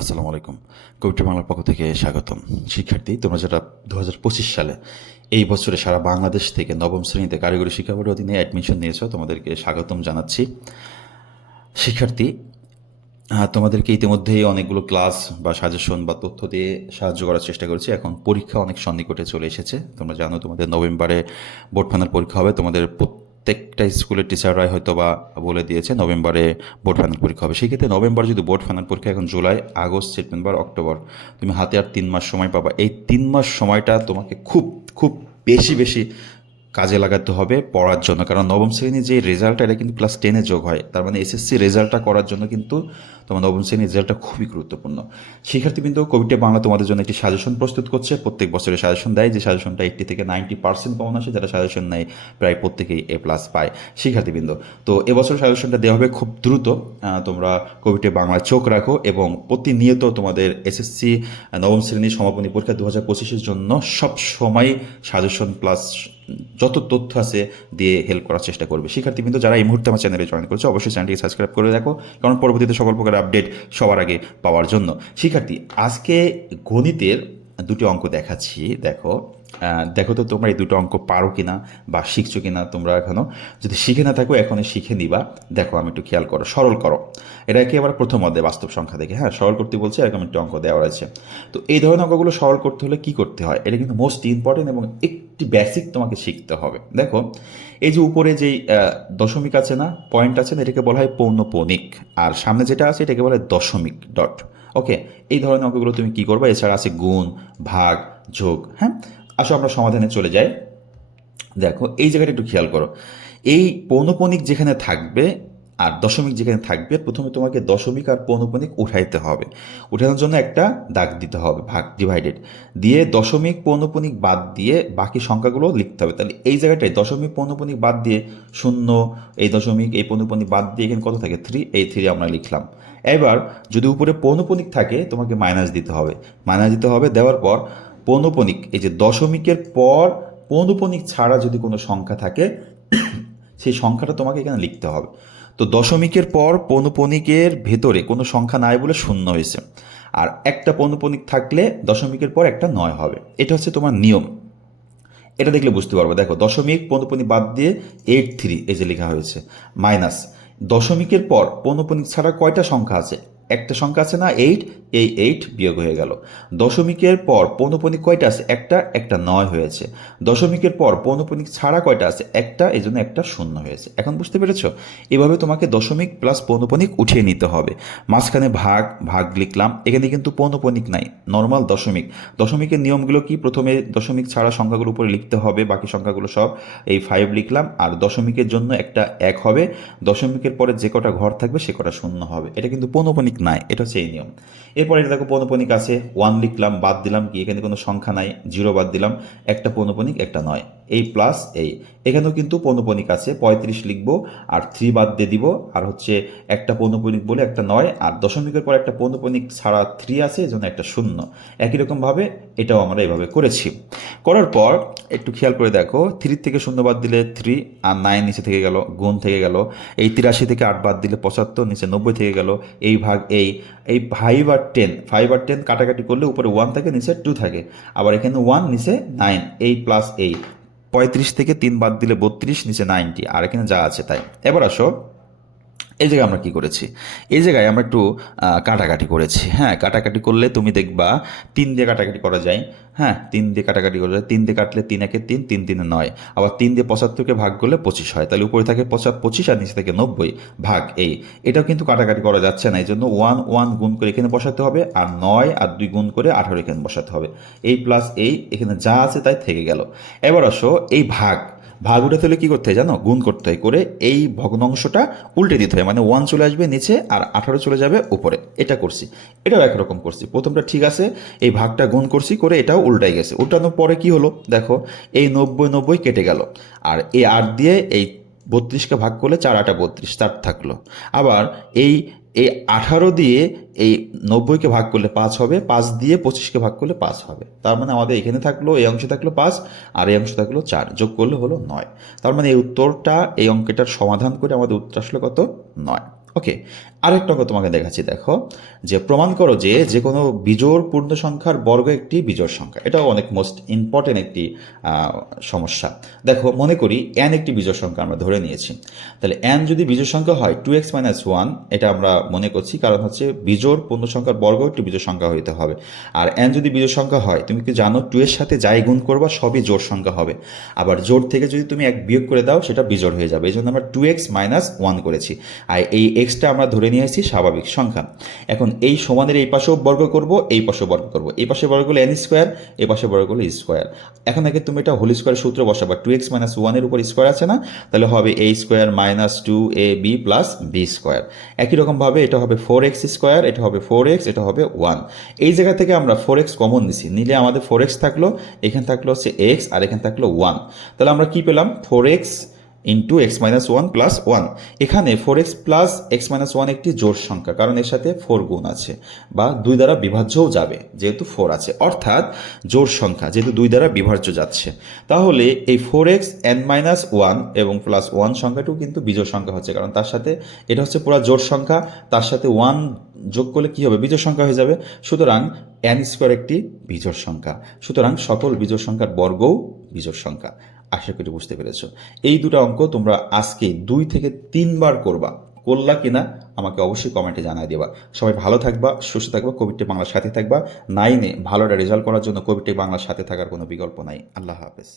আসসালামু আলাইকুম। কবিতা বাংলার পক্ষ থেকে স্বাগতম। শিক্ষার্থী, তোমরা যারা দু হাজার পঁচিশ সালে এই বছরে সারা বাংলাদেশ থেকে নবম শ্রেণীতে কারিগরি শিক্ষা বোর্ডের অধীনে অ্যাডমিশন নিয়েছো, তোমাদেরকে স্বাগতম জানাচ্ছি। শিক্ষার্থী তোমাদেরকে ইতিমধ্যেই অনেকগুলো ক্লাস বা সাজেশন বা তথ্য দিয়ে সাহায্য করার চেষ্টা করেছি। এখন পরীক্ষা অনেক সন্নিকটে চলে এসেছে। তোমরা জানো, তোমাদের নভেম্বরে বোর্ড ফাইনাল পরীক্ষা হবে। তোমাদের প্রত্যেকটা স্কুলের টিচাররাই হয়তো বা বলে দিয়েছে নভেম্বরে বোর্ড ফাইনাল পরীক্ষা হবে। সেই ক্ষেত্রে নভেম্বর যদি বোর্ড ফাইনাল পরীক্ষা এখন জুলাই, আগস্ট, সেপ্টেম্বর, অক্টোবর, তুমি হাতে আর তিন মাস সময় পাবা। এই তিন মাস সময়টা তোমাকে খুব খুব বেশি বেশি কাজে লাগাতে হবে পড়ার জন্য। কারণ নবম শ্রেণির যে রেজাল্টটা এটা কিন্তু ক্লাস টেনে যোগ হয়। তার মানে এসএসসি রেজাল্টটা করার জন্য কিন্তু তোমার নবম শ্রেণির রেজাল্টটা খুবই গুরুত্বপূর্ণ। শিক্ষার্থীবৃন্দ কবিটা বাংলা তোমাদের জন্য একটি সাজেশন প্রস্তুত করছে। প্রত্যেক বছরে সাজেশন দেয় যে সাজেশনটা এইটটি থেকে নাইনটি পার্সেন্ট পাওয়ান আসে। যারা সাজেশন নেয়, প্রায় প্রত্যেকেই এ প্লাস পায় শিক্ষার্থীবৃন্দ। তো এবছর সাজেশনটা দেওয়া হবে খুব দ্রুত। তোমরা কবিটে বাংলায় চোখ রাখো এবং প্রতিনিয়ত তোমাদের এসএসসি নবম শ্রেণির সমাপনী পরীক্ষা দু হাজার পঁচিশের জন্য সব সময় সাজেশন প্লাস যত তথ্য আছে দিয়ে হেল্প করার চেষ্টা করবে। শিক্ষার্থীবৃন্দ যারা এই মুহূর্তে আমার চ্যানেলে জয়েন করেছে, অবশ্যই চ্যানেলটিকে সাবস্ক্রাইব করে রাখো কারণ পরবর্তীতে সকল প্রকার আপডেট সবার আগে পাওয়ার জন্য। শিক্ষার্থী, আজকে গণিতের দুটি অঙ্ক দেখাচ্ছি, দেখো। দেখো তো তোমরা এই দুটো অঙ্ক পারো কিনা বা শিখছো কিনা তোমরা এখনও। যদি শিখে না থাকো, এখনই শিখে নিবা। দেখো, আমি একটু খেয়াল করো, সরল করো। এটা একেবারে প্রথম অধ্যায় বাস্তব সংখ্যা দেখে? হ্যাঁ সরল করতে বলছে, এরকম একটি অঙ্ক দেওয়া রয়েছে। তো এই ধরনের অঙ্কগুলো সরল করতে হলে কি করতে হয়? এটা কিন্তু মোস্ট ইম্পর্টেন্ট এবং একটি বেসিক তোমাকে শিখতে হবে। দেখো, এই যে উপরে যেই দশমিক আছে না পয়েন্ট আছে না, এটাকে বলা হয় পৌনপৌনিক। আর সামনে যেটা আছে, এটাকে বলা হয় দশমিক ডট ওকে এই ধরনের অঙ্কগুলো তুমি কি করবে? এছাড়া আছে গুণ, ভাগ, যোগ হ্যাঁ? আসো, আমরা সমাধানে চলে যাই। দেখো, এই জায়গাটা একটু খেয়াল করো। এই পৌনপনিক যেখানে থাকবে আর দশমিক যেখানে থাকবে, প্রথমে তোমাকে দশমিক আর পৌনপনিক উঠাইতে হবে। উঠানোর জন্য একটা দাগ দিতে হবে, ভাগ ডিভাইডেড দিয়ে দশমিক পৌনপনিক বাদ দিয়ে বাকি সংখ্যাগুলো লিখতে হবে। তাহলে এই জায়গাটায় দশমিক পৌনপনিক বাদ দিয়ে শূন্য, এই দশমিক, এই পৌনপনিক বাদ দিয়ে এখানে কত থাকে? থ্রি এই থ্রি আমরা লিখলাম। এবার যদি উপরে পৌনপনিক থাকে, তোমাকে মাইনাস দিতে হবে। মাইনাস দিতে হবে, দেওয়ার পর পৌনপনিক, এই যে দশমিকের পর পৌনপনিক ছাড়া যদি কোনো সংখ্যা থাকে, সেই সংখ্যাটা তোমাকে এখানে লিখতে হবে। তো দশমিকের পর পৌনপনিকের ভেতরে কোনো সংখ্যা নাই বলে শূন্য হয়েছে। আর একটা পৌনপনিক থাকলে দশমিকের পর একটা নয় হবে। এটা হচ্ছে তোমার নিয়ম। এটা দেখলে বুঝতে পারব। দেখো, দশমিক, পৌনপনিক বাদ দিয়ে এইট থ্রি এই যে লেখা হয়েছে মাইনাস দশমিকের পর পৌনপনিক ছাড়া কয়টা সংখ্যা আছে? একটা সংখ্যা আছে না এইট এই এইট বিয়োগ হয়ে গেল। দশমিকের পর পৌনপনিক কয়টা আছে? একটা একটা নয় হয়েছে। দশমিকের পর পৌনপনিক ছাড়া কয়টা আছে? একটা এই জন্য একটা শূন্য হয়েছে। এখন বুঝতে পেরেছ? এভাবে তোমাকে দশমিক প্লাস পৌনপনিক উঠিয়ে নিতে হবে। মাঝখানে ভাগ ভাগ লিখলাম। এখানে কিন্তু পৌনপনিক নাই নর্মাল দশমিক। দশমিকের নিয়মগুলো কি? প্রথমে দশমিক ছাড়া সংখ্যাগুলো উপরে লিখতে হবে, বাকি সংখ্যাগুলো সব এই ফাইভ লিখলাম। আর দশমিকের জন্য একটা এক হবে। দশমিকের পরে যে কটা ঘর থাকবে, সে কটা শূন্য হবে। এটা কিন্তু পৌনপনিক নাই, এটা হচ্ছে এই নিয়ম। এরপর এটা দেখো পৌনপনিক আছে ওয়ান লিখলাম, বাদ দিলাম, কি এখানে কোনো সংখ্যা নাই জিরো বাদ দিলাম, একটা পৌনপনিক, একটা নয়। এই প্লাস এই এখানেও কিন্তু পৌনপনিক আছে, পঁয়ত্রিশ লিখব, আর থ্রি বাদ দিয়ে দিব, আর হচ্ছে একটা পৌনপনিক বলে একটা নয়, আর দশমিকের পর একটা পৌনপনিক ছাড়া থ্রি আছে, এজন্য একটা শূন্য। একই রকমভাবে এটাও আমরা এভাবে করেছি। করার পর একটু খেয়াল করে দেখো থ্রি থেকে শূন্য বাদ দিলে থ্রি আর নাইন নিচে থেকে গেল, গুণ থেকে গেল, এই তিরাশি থেকে আট বাদ দিলে পঁচাত্তর, নিচে নব্বই থেকে গেল, এই ভাগ এই এই ফাইভ আর টেন ফাইভ আর টেন কাটাকাটি করলে উপরে ওয়ান থাকে, নিচে টু থাকে। আবার এখানে ওয়ান নিচে নাইন এই প্লাস এই পঁয়ত্রিশ থেকে তিন বাদ দিলে বত্রিশ, নিচে নাইনটি আর এখানে যা আছে তাই। এবার আসো। এই জায়গায় আমরা কি করেছি? এই জায়গায় আমরা একটু কাটাকাটি করেছি। হ্যাঁ কাটাকাটি করলে তুমি দেখবা তিন দিয়ে কাটাকাটি করা যায়। হ্যাঁ তিন দিয়ে কাটাকাটি করা যায়। তিন দিয়ে কাটলে তিন একে তিন তিন তিনে নয়। আবার তিন দিয়ে পঁচাত্তরকে ভাগ করলে পঁচিশ হয়। তাহলে উপরে থাকে পঁচা, পঁচিশ আর নিচে থাকে নব্বই ভাগ এই। এটাও কিন্তু কাটাকাটি করা যাচ্ছে না। এই জন্য ওয়ান ওয়ান গুণ করে এখানে বসাতে হবে আর নয় আর দুই গুণ করে আঠারো এখানে বসাতে হবে। এই প্লাস এই, এখানে যা আছে তাই থেকে গেল। এবার আসো এই ভাগ। ভাগ উঠাতে হলে কী করতে হয় জানো? গুণ করতে হয়। করে এই ভগ্নাংশটা উল্টে দিতে হয়। মানে ওয়ান চলে আসবে নিচে আর আঠারো চলে যাবে উপরে। এটা করছি। এটাও একরকম করছি। প্রথমটা ঠিক আছে। এই ভাগটা গুণ করছি করে এটাও উল্টাই গেছে। উল্টানোর পরে কি হলো? দেখো, এই নব্বই নব্বই কেটে গেল। আর এই আট দিয়ে এই বত্রিশকে ভাগ করলে চার আটা বত্রিশ। চার থাকল। আবার এই এই আঠারো দিয়ে এই নব্বইকে ভাগ করলে পাঁচ হবে, পাঁচ দিয়ে পঁচিশকে ভাগ করলে পাঁচ হবে। তার মানে আমাদের এখানে থাকল, এই অংশে থাকল পাঁচ, আর এই অংশে থাকল চার, যোগ করলে হলো নয়। তার মানে এই উত্তরটা এই অঙ্কটার সমাধান করে আমাদের উত্তর আসলে কত? নয়। ওকে আরেকটা তোমাকে দেখাচ্ছি, দেখো, যে প্রমাণ করো যে যে কোনো বিজোড় পূর্ণ সংখ্যার বর্গ একটি বিজোড় সংখ্যা। এটাও অনেক মোস্ট ইম্পর্টেন্ট একটি সমস্যা। দেখো, মনে করি এন একটি বিজোড় সংখ্যা আমরা ধরে নিয়েছি। তাহলে এন যদি বিজোড় সংখ্যা হয় টু এক্স মাইনাস ওয়ান এটা আমরা মনে করছি কারণ হচ্ছে বিজোড় পূর্ণ সংখ্যার বর্গ একটি বিজোড় সংখ্যা হইতে হবে। আর এন যদি বিজোড় সংখ্যা হয়, তুমি কি জানো টু এর সাথে যাই গুণ করবা, সবই জোড় সংখ্যা হবে। আবার জোড় থেকে যদি তুমি এক বিয়োগ করে দাও, সেটা বিজোড় হয়ে যাবে। এই জন্য আমরা টু এক্স মাইনাস ওয়ান করেছি। আর এই এক্সটা আমরা ধরে নিয়ে এসেছি স্বাভাবিক সংখ্যা। এখন এই সমানের এই পাশেও বর্গ করব, এই পাশেও বর্গ করব। এই পাশে বর্গ করলে এন স্কোয়ার এই পাশে বর্গ করলে স্কোয়ার এখন আগে তুমি এটা হোল স্কোয়ার সূত্র বসাবা টু এক্স মাইনাস ওয়ানের উপর স্কোয়ার আছে না? তাহলে হবে a square minus two a b plus b square একই রকমভাবে এটা হবে ফোর এক্স স্কোয়ার এটা হবে ফোর এক্স এটা হবে ওয়ান এই জায়গা থেকে আমরা ফোর এক্স কমন নিছি। নিলে আমাদের ফোর এক্স থাকল, এখানে থাকল হচ্ছে এক্স আর এখানে থাকল ওয়ান তাহলে আমরা কি পেলাম? Four x into x minus one plus one এখানে four x plus x minus one একটি জোর সংখ্যা, কারণ এর সাথে ফোর গুণ আছে, বা দুই দ্বারা বিভাজ্যও যাবে, যেহেতু ফোর আছে। অর্থাৎ জোর সংখ্যা, যেহেতু দুই দ্বারা বিভাজ্য যাচ্ছে। তাহলে এই four x n minus one এবং প্লাস ওয়ান সংখ্যাটিও কিন্তু বিজোড় সংখ্যা হচ্ছে, কারণ তার সাথে এটা হচ্ছে পুরো জোর সংখ্যা, তার সাথে ওয়ান যোগ করলে কি হবে? বিজোড় সংখ্যা হয়ে যাবে। সুতরাং এন স্কোয়ার একটি বিজোড় সংখ্যা। সুতরাং সকল বিজোড় সংখ্যার বর্গও বিজোড় সংখ্যা। আশা করি বুঝতে পেরেছ। এই দুটো অঙ্ক তোমরা আজকে দুই থেকে তিনবার করবা। করলা কিনা আমাকে অবশ্যই কমেন্টে জানাই দেবা। সবাই ভালো থাকবা, সুস্থ থাকবা কোভিডটি বাংলার সাথে থাকবা। নাইনে ভালোটা রেজাল্ট করার জন্য কোভিডটি বাংলার সাথে থাকার কোনো বিকল্প নাই। আল্লাহ হাফেজ।